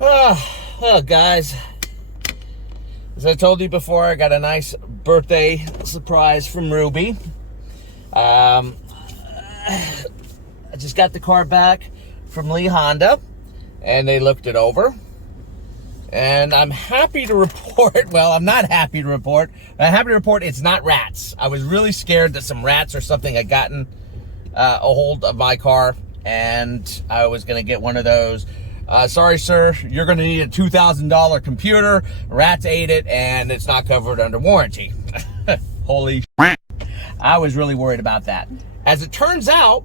Oh, guys, as I told you before, I got a nice birthday surprise from Ruby. I just got the car back from Lee Honda, and they looked it over. And I'm happy to report, well, I'm not happy to report. I'm happy to report it's not rats. I was really scared that some rats or something had gotten a hold of my car, and I was going to get one of those. Sorry, sir, you're going to need a $2,000 computer. Rats ate it, and it's not covered under warranty. Holy shit. I was really worried about that. As it turns out,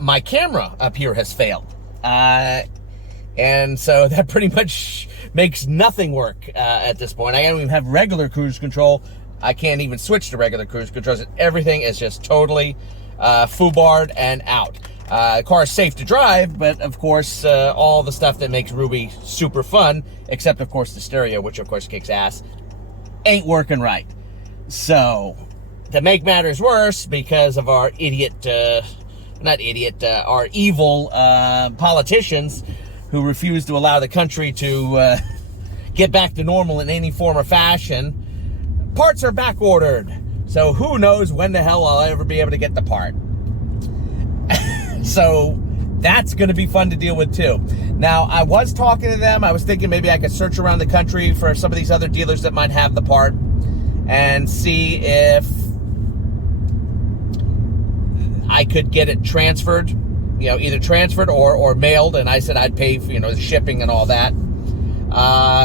my camera up here has failed. And so that pretty much makes nothing work at this point. I don't even have regular cruise control. I can't even switch to regular cruise control. Everything is just totally foobarred and out. The car is safe to drive, but of course, all the stuff that makes Ruby super fun, except of course the stereo, which of course kicks ass, ain't working right. So, to make matters worse, because of our our evil politicians who refuse to allow the country to get back to normal in any form or fashion, parts are back ordered. So who knows when the hell I'll ever be able to get the part. So that's going to be fun to deal with too. Now, I was talking to them. I was thinking maybe I could search around the country for some of these other dealers that might have the part and see if I could get it transferred, either transferred or mailed. And I said I'd pay for, the shipping and all that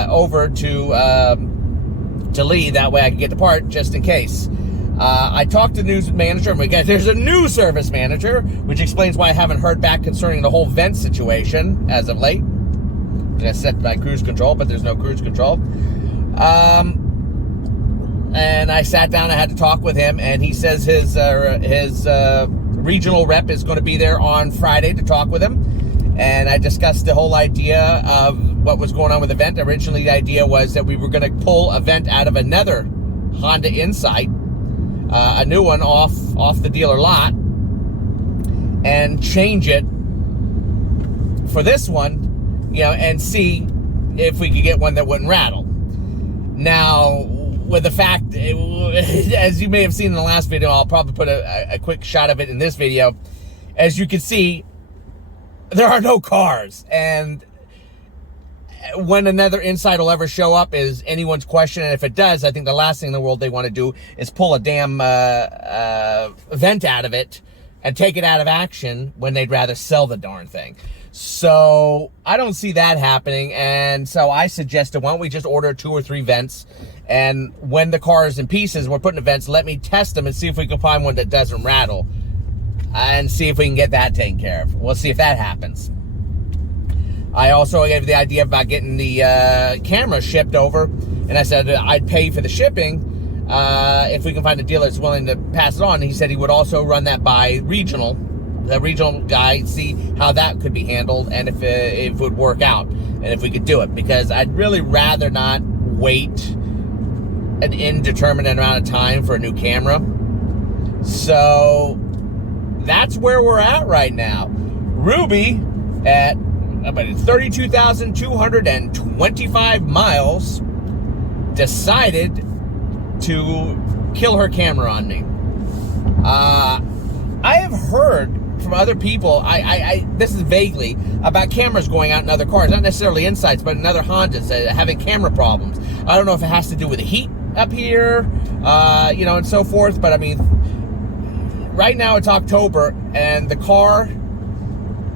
over to Lee. That way I could get the part just in case. I talked to the news manager, and there's a new service manager, which explains why I haven't heard back concerning the whole vent situation as of late. I set my cruise control, but there's no cruise control. And I sat down, I had to talk with him, and he says his regional rep is going to be there on Friday to talk with him. And I discussed the whole idea of what was going on with the vent. Originally, the idea was that we were going to pull a vent out of another Honda Insight, a new one off the dealer lot, and change it for this one, and see if we could get one that wouldn't rattle. Now, with the fact, as you may have seen in the last video, I'll probably put a quick shot of it in this video. As you can see, there are no cars, and when another Insight will ever show up is anyone's question. And if it does, I think the last thing in the world they want to do is pull a damn vent out of it and take it out of action when they'd rather sell the darn thing. So I don't see that happening. And so I suggested, why don't we just order 2 or 3 vents? And when the car is in pieces, we're putting the vents, let me test them and see if we can find one that doesn't rattle and see if we can get that taken care of. We'll see if that happens. I also gave the idea about getting the camera shipped over, and I said I'd pay for the shipping if we can find a dealer that's willing to pass it on. And he said he would also run that by the regional guy, see how that could be handled and if it would work out and if we could do it, because I'd really rather not wait an indeterminate amount of time for a new camera. So that's where we're at right now. Ruby, at about 32,225 miles, decided to kill her camera on me. I have heard from other people, this is vaguely, about cameras going out in other cars, not necessarily Insights, but in other Hondas having camera problems. I don't know if it has to do with the heat up here, and so forth, but I mean, right now it's October, and the car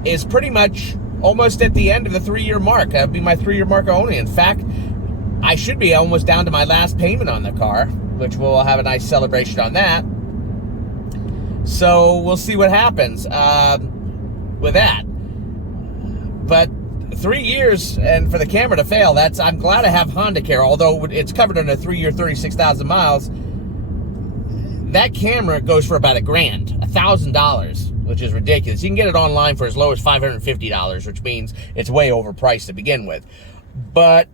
is pretty much almost at the end of the 3-year mark. That would be my 3-year mark only. In fact, I should be almost down to my last payment on the car, which we'll have a nice celebration on that. So we'll see what happens with that. But 3 years and for the camera to fail, I'm glad I have Honda Care, although it's covered under 3-year, 36,000 miles. That camera goes for about $1,000, $1,000, which is ridiculous. You can get it online for as low as $550, which means it's way overpriced to begin with. But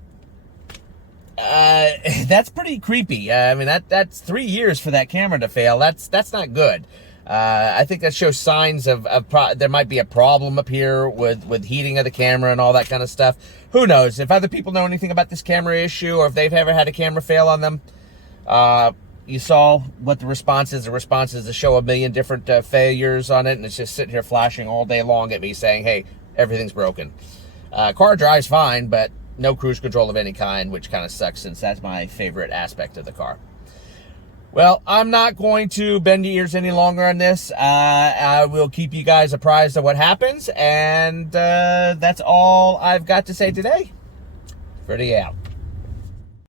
that's pretty creepy. I mean, that's 3 years for that camera to fail. That's not good. I think that shows signs of there might be a problem up here with heating of the camera and all that kind of stuff. Who knows? If other people know anything about this camera issue, or if they've ever had a camera fail on them, you saw what the response is. The response is to show a million different failures on it, and it's just sitting here flashing all day long at me saying, hey, everything's broken. Car drives fine, but no cruise control of any kind, which kind of sucks since that's my favorite aspect of the car. Well, I'm not going to bend your ears any longer on this. I will keep you guys apprised of what happens, and that's all I've got to say today. Freddie out.